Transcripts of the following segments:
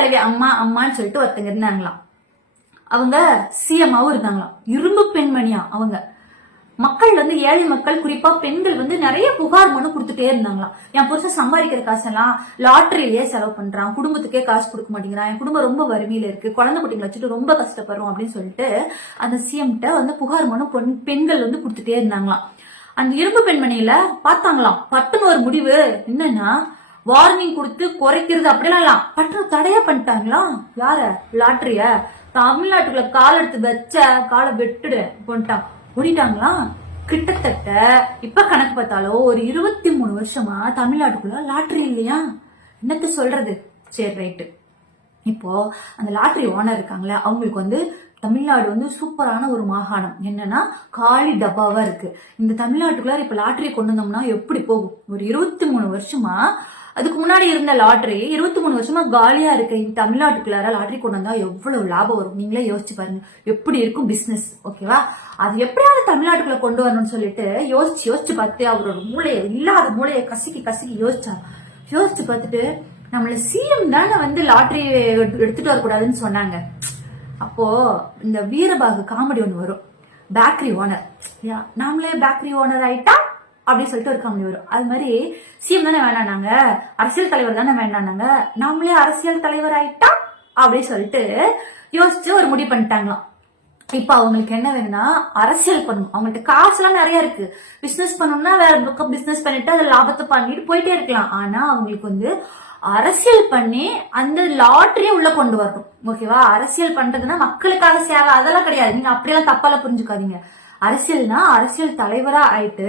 தலைவி அம்மா அம்மான்னு சொல்லிட்டு ஒருத்தங்க இருந்தாங்களாம். அவங்க சிஎம்மாவும் இருந்தாங்களாம். இரும்பு பெண்மணியா அவங்க. மக்கள் வந்து ஏழை மக்கள் குறிப்பா பெண்கள் வந்து நிறைய புகார் மனு கொடுத்துட்டே இருந்தாங்களாம். என் புருஷன் சம்பாதிக்கிற காசெல்லாம் லாட்டரியிலேயே செலவு பண்றான். குடும்பத்துக்கே காசு கொடுக்க மாட்டேங்கிறான். என் குடும்பம் ரொம்ப வறுமையில இருக்கு. குழந்தை குட்டிங்களை வச்சுட்டு ரொம்ப கஷ்டப்படுறோம் அப்படின்னு சொல்லிட்டு அந்த சிஎம்கிட்ட வந்து புகார் மனு பொன்- பெண்கள் வந்து கொடுத்துட்டே இருந்தாங்களாம். அந்த இரும்பு பெண்மணியில பார்த்தாங்களாம். பட்டுன்னு ஒரு முடிவு. என்னன்னா வார்னிங் கொடுத்து குறைக்கிறது அப்படிலாம் இல்ல. பட்டுன்னு தடையா பண்ணிட்டாங்களா? யார? லாட்ரிய தமிழ்நாட்டுக்குள்ள கால் எடுத்து வச்ச காலை வெட்டுடு கொண்டுட்டான் ஓடிட்டாங்களா கிட்டத்தட்ட இப்ப கணக்கு பார்த்தாலோ ஒரு இருபத்தி மூணு வருஷமா தமிழ்நாட்டுக்குள்ள லாட்ரி இல்லையா? என்னத்த சொல்றது? சரி ரைட்டு. இப்போ அந்த லாட்ரி ஓனர் இருக்காங்களே அவங்களுக்கு வந்து தமிழ்நாடு வந்து சூப்பரான ஒரு மாகாணம். என்னன்னா காலி டப்பாவா இருக்கு. இந்த தமிழ்நாட்டுக்குள்ளார இப்ப லாட்ரி கொண்டு வந்தோம்னா எப்படி போகும்? ஒரு இருபத்தி மூணு வருஷமா அதுக்கு முன்னாடி இருந்த லாட்ரி இருபத்தி மூணு வருஷமா காலியா இருக்க இந்த தமிழ்நாட்டுக்குள்ளார லாட்ரி கொண்டு வந்தா எவ்வளவு லாபம் வரும்? நீங்களே யோசிச்சு பாருங்க. எப்படி இருக்கும் பிசினஸ் ஓகேவா அது எப்படியாவது தமிழ்நாட்டுக்குள்ள கொண்டு வரணும்னு சொல்லிட்டு யோசிச்சு யோசிச்சு பார்த்து அவரோட மூளையை இல்லாத மூளையை கசக்கி கசக்கி யோசிச்சாங்க. யோசிச்சு பார்த்துட்டு நம்மள சிஎம் தானே வந்து லாட்ரி எடுத்துட்டு வரக்கூடாதுன்னு சொன்னாங்க. அப்போ இந்த வீரபாகு காமெடி ஒன்று வரும். பேக்கரி ஓனர் நாமளே பேக்கரி ஓனர் ஆயிட்டா அப்படின்னு சொல்லிட்டு ஒரு காமெடி வரும். அது மாதிரி சிஎம் தானே வேணானாங்க அரசியல் தலைவர் தானே வேணானாங்க நாமளே அரசியல் தலைவர் ஆயிட்டா அப்படின்னு சொல்லிட்டு யோசிச்சு ஒரு முடிவு பண்ணிட்டாங்களாம். இப்ப அவங்களுக்கு என்ன வேணும்னா அரசியல் பண்ணணும். அவங்கள்ட்ட காசுலாம் நிறைய இருக்கு. பிசினஸ் பண்ணணும்னா வேற பக்கம் பிசினஸ் பண்ணிட்டு அதை லாபத்தை பண்ணிட்டு போயிட்டே இருக்கலாம். ஆனா அவங்களுக்கு வந்து அரசியல் பண்ணி அந்த லாட்ரியை உள்ள கொண்டு வரணும். ஓகேவா அரசியல் பண்றதுன்னா மக்களுக்காக சேவை. அதெல்லாம் கிடையாது. நீங்க அப்படியெல்லாம் தப்பால புரிஞ்சுக்காதீங்க. அரசியல்னா அரசியல் தலைவரா ஆயிட்டு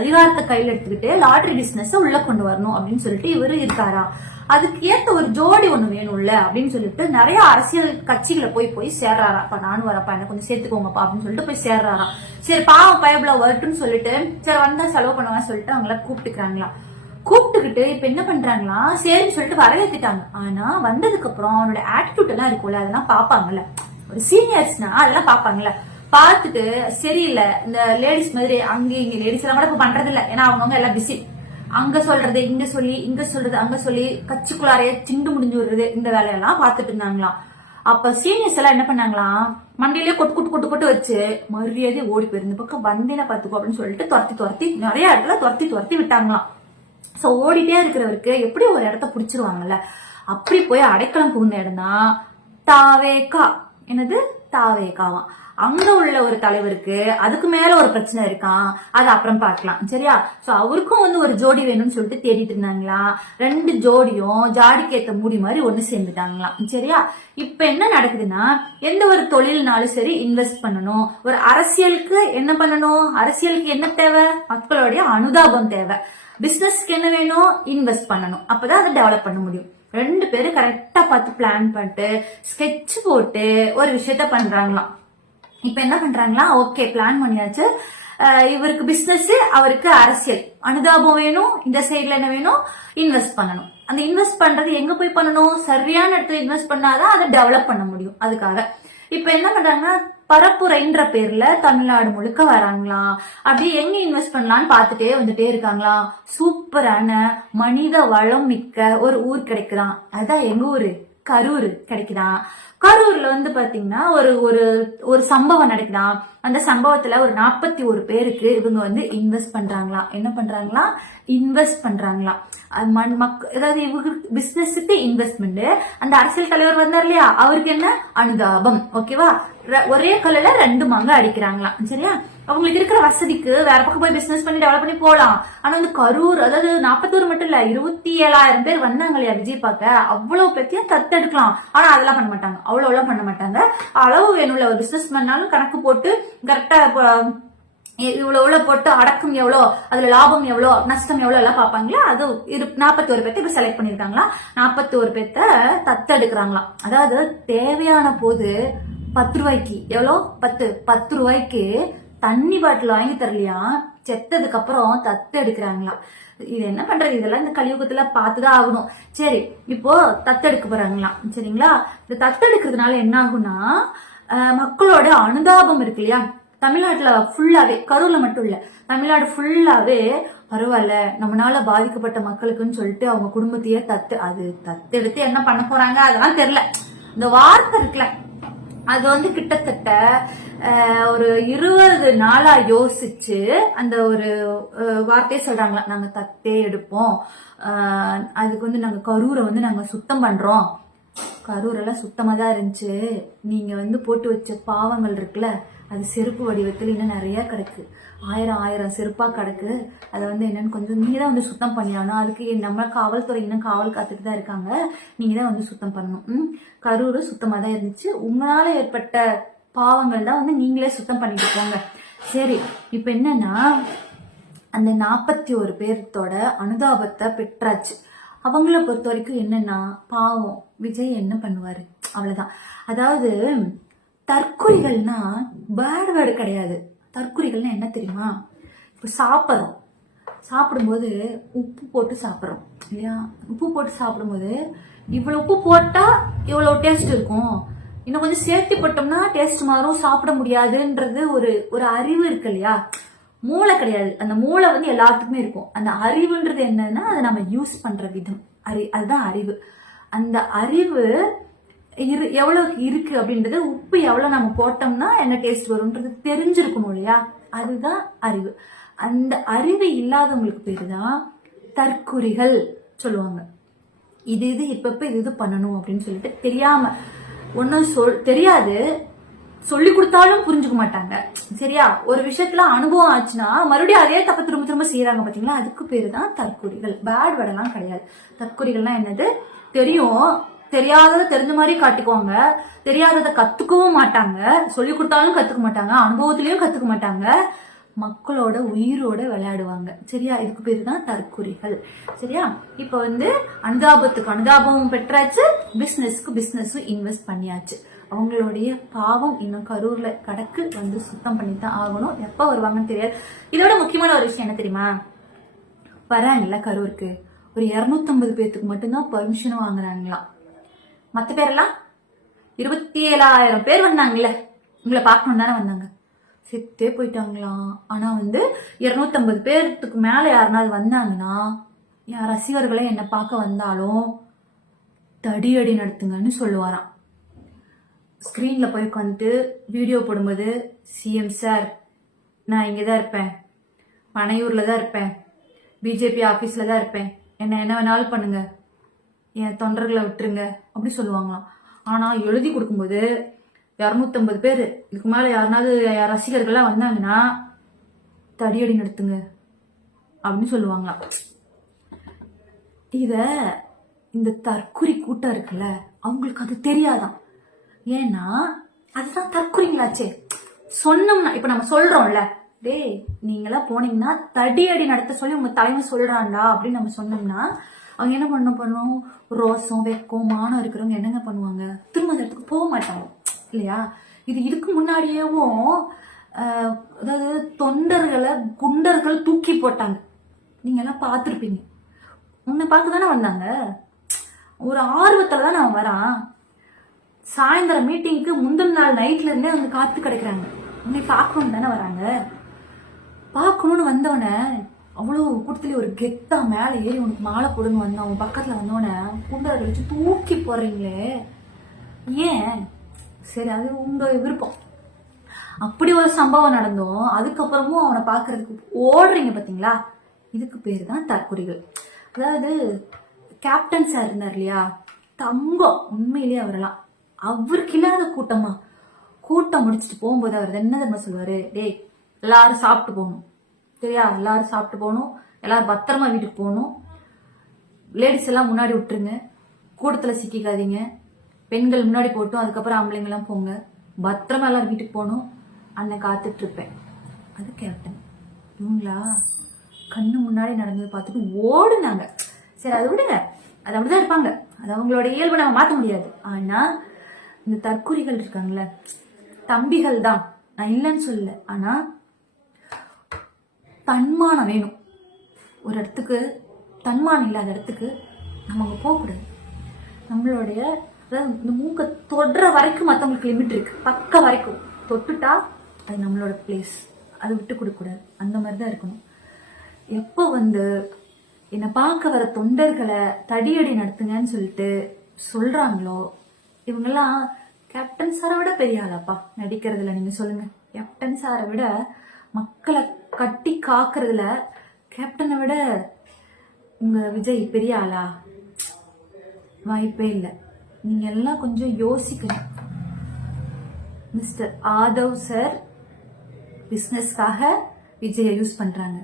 அதிகாரத்தை கையில் எடுத்துக்கிட்டு லாட்ரி பிசினஸ் உள்ள கொண்டு வரணும் அப்படின்னு சொல்லிட்டு இவரு இருக்காரா? அதுக்கு ஏத்த ஒரு ஜோடி ஒண்ணு வேணும்ல அப்படின்னு சொல்லிட்டு நிறைய அரசியல் கட்சிகளை போய் போய் சேர்றாரா. அப்ப நானும் வரப்பா என்ன கொஞ்சம் சேர்த்துக்கோங்கப்பா அப்படின்னு சொல்லிட்டு போய் சேர்றாரா. சரி பாவம் பயபுல வரட்டும்னு சொல்லிட்டு சரி வந்தா செலவு பண்ணுவான்னு சொல்லிட்டு அவங்கள கூப்பிட்டுக்கிறாங்களா? கூப்பிட்டுக்கிட்டு இப்ப என்ன பண்றாங்களா? சரின்னு சொல்லிட்டு வரவேத்துட்டாங்க. ஆனா வந்ததுக்கு அப்புறம் அவனோட ஆட்டிடியூட் எல்லாம் இருக்கும்ல அதெல்லாம் பாப்பாங்கல்ல ஒரு சீனியர்ஸ்னா அதெல்லாம் பாப்பாங்கல்ல பார்த்துட்டு சரியில்லை இந்த லேடிஸ் மாதிரி அங்கே இங்க லேடிஸ் எல்லாம் கூட இப்ப பண்றது இல்லை ஏன்னா அவங்கவுங்க எல்லாம் பிஸி அங்க சொல்றது இங்க சொல்லி இங்க சொல்றது அங்க சொல்லி கட்சிக்குள்ளாரையே சிண்டு முடிஞ்சு விடுறது இந்த வேலையெல்லாம் பார்த்துட்டு இருந்தாங்களாம். அப்ப சீனியர்ஸ் எல்லாம் என்ன பண்ணாங்களாம் மண்டையிலேயே கொட்டு கொட்டு கொட்டு கொட்டு வச்சு மரியாதை ஓடி போயிருந்த பக்கம் வந்தேன பாத்துக்கோ அப்படின்னு சொல்லிட்டு துரத்தி துரத்தி நிறைய இடத்துல துரத்தி துரத்தி விட்டாங்களாம். சோ ஓடிட்டே இருக்கிறவருக்கு எப்படி ஒரு இடத்த புடிச்சிருவாங்கல்ல. அப்படி போய் அடைக்கலம் புகுந்த இடம் தான் தாவேகா என்னது? தாவேகாவாம் அங்க உள்ள ஒரு தலைவருக்கு அதுக்கு மேல ஒரு பிரச்சனை இருக்கான் அது அப்புறம் பார்க்கலாம். சரியா? சோ அவருக்கும் வந்து ஒரு ஜோடி வேணும்னு சொல்லிட்டு தேடிட்டு இருந்தாங்களா? ரெண்டு ஜோடியும் ஜாடிக்கு ஏத்த மூடி மாதிரி ஒண்ணு சேர்ந்துட்டாங்களாம். சரியா? இப்ப என்ன நடக்குதுன்னா எந்த ஒரு தொழில்னாலும் சரி இன்வெஸ்ட் பண்ணணும். ஒரு அரசியலுக்கு என்ன பண்ணணும்? அரசியலுக்கு என்ன தேவை? மக்களுடைய அனுதாபம் தேவை. பிசினஸ்க்கு என்ன வேணும்? இன்வெஸ்ட் பண்ணணும். அப்பதான் அதை டெவலப் பண்ண முடியும். ரெண்டு பேரும் கரெக்டா பார்த்து பிளான் பண்ணிட்டு ஸ்கெட்ச் போட்டு ஒரு விஷயத்த பண்றாங்களாம். இப்ப என்ன பண்றாங்களா? ஓகே பிளான் பண்ணியாச்சு. இவருக்கு பிசினஸ் அவருக்கு அரசியல். அனுதாபம் வேணும் இந்த சைட்ல என்ன வேணும்? இன்வெஸ்ட் பண்ணணும். அந்த இன்வெஸ்ட் பண்றது எங்க போய் பண்ணணும்? சரியான இடத்துல இன்வெஸ்ட் பண்ணாதான் அதை டெவலப் பண்ண முடியும். அதுக்காக. இப்ப என்ன பண்றாங்கன்னா பரப்புரைன்ற பேர்ல தமிழ்நாடு முழுக்க வராங்களாம் அப்படியே எங்க இன்வெஸ்ட் பண்ணலாம்னு பார்த்துட்டே வந்துட்டே இருக்காங்களாம் சூப்பரான மனித வளம் மிக்க ஒரு ஊர் கிடைக்குதான். அதான் எங்க ஊரு. கரூர் கிடைக்குதா? கரூர்ல வந்து பாத்தீங்கன்னா ஒரு ஒரு ஒரு சம்பவம் நடக்குதாம் அந்த சம்பவத்துல ஒரு நாற்பத்தி ஒரு பேருக்கு இவங்க வந்து இன்வெஸ்ட் பண்றாங்களாம் என்ன பண்றாங்களா? இன்வெஸ்ட் பண்றாங்களாம் மண் மக் அதாவது இவங்க பிசினஸுக்கு இன்வெஸ்ட்மெண்ட் அந்த அரசியல் தலைவர் வந்தார் இல்லையா? அவருக்கு என்ன? அனுதாபம். ஓகேவா ர- ஒரே கல்லுல ரெண்டு மாங்க அடிக்கிறாங்களாம். சரியா? அவங்களுக்கு இருக்கிற வசதிக்கு வேற பக்கம் போய் பிசினஸ் பண்ணி டெவலப் பண்ணி போலாம். ஆனா வந்து கரூர் அதாவது நாற்பத்தோரு மட்டும் இல்ல இருபத்தி ஏழாயிரம் பேர் வந்தாங்க இல்லையா விஜய் பார்க்க அவ்வளவு பேத்தையும் தத்தெடுக்கலாம். ஆனா அதெல்லாம் பண்ண மாட்டாங்க. அவ்வளவு எல்லாம் பண்ண மாட்டாங்க. அளவு வேணும்ல ஒரு பிசினஸ் பண்ணாலும் கணக்கு போட்டு கரெக்டா இவ்வளவு எவ்வளவு போட்டு அடக்கம் எவ்வளோ அதுல லாபம் எவ்வளோ நஷ்டம் எவ்வளோ எல்லாம் பார்ப்பாங்களா? அது இரு நாற்பத்தி ஒரு பேர்த்த இப்ப செலக்ட் பண்ணிருக்காங்களா? நாற்பத்தி ஒரு பேர்த்த தத்தெடுக்கிறாங்களாம். அதாவது தேவையான போது பத்து ரூபாய்க்கு எவ்வளோ? பத்து பத்து ரூபாய்க்கு தண்ணி பாட்டில் வாங்கி தரலையா? செத்ததுக்கு அப்புறம் தத்து எடுக்கிறாங்களாம். இது என்ன பண்றது? இதெல்லாம் இந்த கலியுகத்துல பார்த்துதான் ஆகணும். சரி இப்போ தத்தெடுக்க போறாங்களாம். சரிங்களா? இந்த தத்தெடுக்கிறதுனால என்ன ஆகும்னா மக்களோட அனுதாபம் இருக்கு இல்லையா? தமிழ்நாட்டுல ஃபுல்லாவே கரூர்ல மட்டும் இல்ல தமிழ்நாடு ஃபுல்லாவே பரவாயில்ல நம்மளால பாதிக்கப்பட்ட மக்களுக்குன்னு சொல்லிட்டு அவங்க குடும்பத்தையே தத்து அது தத்து எடுத்து என்ன பண்ண போறாங்க? அதெல்லாம் தெரியல. இந்த வார்த்தை இருக்குல்ல அது வந்து கிட்டத்தட்ட ஒரு இருபது நாளா யோசிச்சு அந்த ஒரு வார்த்தையே வார்த்தையை சொல்றாங்களா நாங்க தத்தே எடுப்போம். அதுக்கு வந்து நாங்க கரூரை வந்து நாங்க சுத்தம் பண்றோம். கரூரெல்லாம் சுத்தமா தான் இருந்துச்சு. நீங்க வந்து போட்டு வச்ச பாவங்கள் இருக்குல்ல அது செருப்பு வடிவத்தில் இன்னும் நிறையா கிடக்கு. ஆயிரம் ஆயிரம் செருப்பாக கிடக்கு. அதை வந்து என்னன்னு கொஞ்சம் நீங்கள் தான் வந்து சுத்தம் பண்ணியாகணும். அதுக்கு நம்ம காவல்துறை இன்னும் காவல் காத்துட்டு தான் இருக்காங்க. நீங்கள் தான் வந்து சுத்தம் பண்ணணும். ம்? கரூர் சுத்தமாக தான் இருந்துச்சு. உங்களால் ஏற்பட்ட பாவங்கள் தான் வந்து நீங்களே சுத்தம் பண்ணிட்டு போங்க. சரி இப்போ என்னன்னா அந்த நாற்பத்தி ஒரு பேர்த்தோட அனுதாபத்தை பெற்றாச்சு. அவங்கள பொறுத்த வரைக்கும் என்னன்னா பாவம். விஜய் என்ன பண்ணுவாரு? அவ்வளவுதான். அதாவது தற்குறிகள்னா பேட் வேர்டு கிடையாது. தற்குறிகள்னா என்ன தெரியுமா? இப்போ சாப்பிட்றோம். சாப்பிடும்போது உப்பு போட்டு சாப்பிட்றோம் இல்லையா? உப்பு போட்டு சாப்பிடும்போது இவ்வளோ உப்பு போட்டால் இவ்வளோ டேஸ்ட் இருக்கும். இன்னும் கொஞ்சம் சேர்த்து போட்டோம்னா டேஸ்ட் மாறும். சாப்பிட முடியாதுன்றது ஒரு ஒரு அறிவு இருக்கு இல்லையா? மூளை கிடையாது. அந்த மூளை வந்து எல்லாத்துக்குமே இருக்கும். அந்த அறிவுன்றது என்னன்னா அதை நம்ம யூஸ் பண்ற விதம். அறி அதுதான் அறிவு. அந்த அறிவு இரு எவ்வளவு இருக்கு அப்படின்றது உப்பு எவ்வளவு நம்ம போட்டோம்னா என்ன டேஸ்ட் வரும்ன்றது தெரிஞ்சிருக்கணும் இல்லையா? அதுதான் அறிவு. அந்த அறிவு இல்லாதவங்களுக்கு பேரு தான் தற்குறிகள் சொல்லுவாங்க. இது இது இப்பப்ப இது இது பண்ணணும் அப்படின்னு சொல்லிட்டு தெரியாம ஒன்னும் சொல் தெரியாது. சொல்லி கொடுத்தாலும் புரிஞ்சுக்க மாட்டாங்க. சரியா? ஒரு விஷயத்துல அனுபவம் ஆச்சுன்னா மறுபடியும் அதே தப்ப திரும்ப திரும்ப செய்யறாங்க பாத்தீங்களா? அதுக்கு பேரு தான் தற்குறிகள். பேட் வேர்டெல்லாம் கிடையாது. தற்குறிகள்னா என்னது? தெரியும். தெரியாததை தெரிஞ்ச மாதிரி காட்டிக்குவாங்க தெரியாததை கத்துக்கவும் மாட்டாங்க. சொல்லி கொடுத்தாலும் கத்துக்க மாட்டாங்க. அனுபவத்திலயும் கத்துக்க மாட்டாங்க. மக்களோட உயிரோட விளையாடுவாங்க. சரியா? இதுக்கு பேர் தான் தற்குறிகள். சரியா? இப்ப வந்து அனுதாபத்துக்கு அனுதாபமும் பெற்றாச்சு. பிசினஸ்க்கு பிசினஸும் இன்வெஸ்ட் பண்ணியாச்சு. அவங்களுடைய பாவம் இன்னும் கரூர்ல கடக்கு வந்து சுத்தம் பண்ணி தான் ஆகணும். எப்ப வருவாங்கன்னு தெரியாது. இதோட முக்கியமான ஒரு விஷயம் என்ன தெரியுமா? வராங்கல்ல கரூருக்கு. ஒரு இரநூத்தம்பது பேர்த்துக்கு மட்டும்தான் பர்மிஷன் வாங்குறாங்களாம். மத்த பேரெல்லாம் இருபத்தி ஏழாயிரம் பேர் வந்தாங்கல்ல. உங்களை பார்க்கணும் தானே வந்தாங்க. செத்தே போயிட்டாங்களாம் ஆனா வந்து இருநூத்தம்பது பேர்த்துக்கு மேல யாருனாவது வந்தாங்கன்னா என் ரசிகர்களை என்னை பார்க்க வந்தாலும் தடியடி நடத்துங்கன்னு சொல்லுவாராம். ஸ்க்ரீன்ல போய் உட்காந்துட்டு வீடியோ போடும்போது சிஎம் சார் நான் இங்கே தான் இருப்பேன். பனையூர்ல தான் இருப்பேன் பிஜேபி ஆஃபீஸில் தான் இருப்பேன். என்ன என்ன வேணாலும் பண்ணுங்க. என் தொண்டர்களை விட்டுருங்க அப்படி சொல்லுவாங்களாம். ஆனால் எழுதி கொடுக்கும்போது இரநூத்தம்பது பேர் இதுக்கு மேலே யாருனாவது ரசிகர்கள்லாம் வந்தாங்கன்னா தடியடி நடத்துங்க அப்படின்னு சொல்லுவாங்களாம். இத இந்த தற்குறி கூட்டம் இருக்குல்ல அவங்களுக்கு அது தெரியாதான். ஏன்னா அதுதான் தற்குறிங்களாச்சே சொன்னோம்னா இப்ப நம்ம சொல்றோம்ல டேய் நீங்களாம் போனீங்கன்னா தடியடி நடத்த சொல்லி உங்க தலைமை சொல்றான்டா அப்படின்னு நம்ம சொன்னோம்னா அவங்க என்ன பண்ண பண்ணும் ரோசம் வெக்கம் மானம் இருக்கிறவங்க என்னங்க பண்ணுவாங்க? திரும்ப அந்த இடத்துக்கு போக மாட்டாங்க. இல்லையா? இது இதுக்கு முன்னாடியேவும் அதாவது தொண்டர்களை குண்டர்கள் தூக்கி போட்டாங்க. நீங்க எல்லாம் பார்த்துருப்பீங்க. உன்னை பார்க்க தானே வந்தாங்க? ஒரு ஆர்வத்தில் தான் அவன் வரான் சாயந்தரம் மீட்டிங்க்கு முந்தின நாள் நைட்ல இருந்தே வந்து காத்து கிடைக்கிறாங்க. உன்னை பார்க்கணும் தானே வராங்க பார்க்கணும்னு வந்தவனே அவ்வளோ கூட்டத்துல ஒரு கெத்தா மேலே ஏறி உனக்கு மாலை போடுன்னு வந்தோம். அவன் பக்கத்தில் வந்தோடனே குண்டரை வச்சு தூக்கி போடுறீங்களே. ஏன்? சரி அது உங்க விருப்பம். அப்படி ஒரு சம்பவம் நடந்தோம். அதுக்கப்புறமும் அவனை பார்க்கறதுக்கு ஓடுறீங்க பார்த்தீங்களா இதுக்கு பேர் தான் தற்குறிகள் அதாவது கேப்டன் சார் இருந்தார் இல்லையா? தங்கம் உண்மையிலேயே அவரெல்லாம். அவருக்கு இல்லாத கூட்டமா? கூட்டம் முடிச்சுட்டு போகும்போது அவர் என்ன தெரியுமா சொல்லுவாரு? டேய் எல்லாரும் சாப்பிட்டு போகணும். சரியா எல்லாரும் சாப்பிட்டு போகணும். எல்லாரும் பத்திரமா வீட்டுக்கு போகணும். லேடிஸ் எல்லாம் முன்னாடி விட்டுருங்க. கூட்டத்தில் சிக்கிக்காதீங்க. பெண்கள் முன்னாடி போட்டும் அதுக்கப்புறம் ஆம்பளைங்கெல்லாம் போங்க. பத்திரமா எல்லாரும் வீட்டுக்கு போகணும். அண்ணன் காத்துட்டு இருப்பேன். அது கேப்டன் இவங்களா? கண்ணு முன்னாடி நடந்தது பார்த்துட்டு ஓடுனாங்க. சரி அதை விடுங்க. அது அப்படிதான் இருப்பாங்க. அது அவங்களோட இயல்பை நம்ம மாற்ற முடியாது. ஆனா இந்த தற்குறிகள் இருக்காங்கல்ல. தம்பிகள் தான். நான் இல்லைன்னு சொல்லல. ஆனா தன்மானம் வேணும் ஒரு இடத்துக்கு தன்மானம் இல்லாத இடத்துக்கு நம்ம அங்கே போகக்கூடாது. நம்மளுடைய அதாவது இந்த மூக்கை தொடுற வரைக்கும் மற்றவங்களுக்கு லிமிட் இருக்கு. பக்க வரைக்கும். தொட்டுட்டா அது நம்மளோட பிளேஸ் அதை விட்டு கொடுக்கக்கூடாது. அந்த மாதிரி தான் இருக்கணும். எப்போ வந்து என்னை பார்க்க வர தொண்டர்களை தடியடி நடத்துங்கன்னு சொல்லிட்டு சொல்றாங்களோ இவங்கெல்லாம் கேப்டன் சாரை விட பெரிய ஆளாப்பா. நடிக்கிறதுல நீங்க சொல்லுங்க. கேப்டன் சாரை விட மக்களை கட்டி காக்குறதுல கேப்டனை விட உங்க விஜய் பெரிய ஆளா? வாய்ப்பே இல்லை. நீங்க எல்லாம் கொஞ்சம் யோசிக்கணும். மிஸ்டர் ஆதவ் சார் பிஸ்னஸ்க்காக விஜயை யூஸ் பண்றாங்க.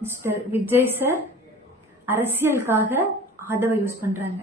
மிஸ்டர் விஜய் சார் அரசியலுக்காக ஆதவை யூஸ் பண்றாங்க.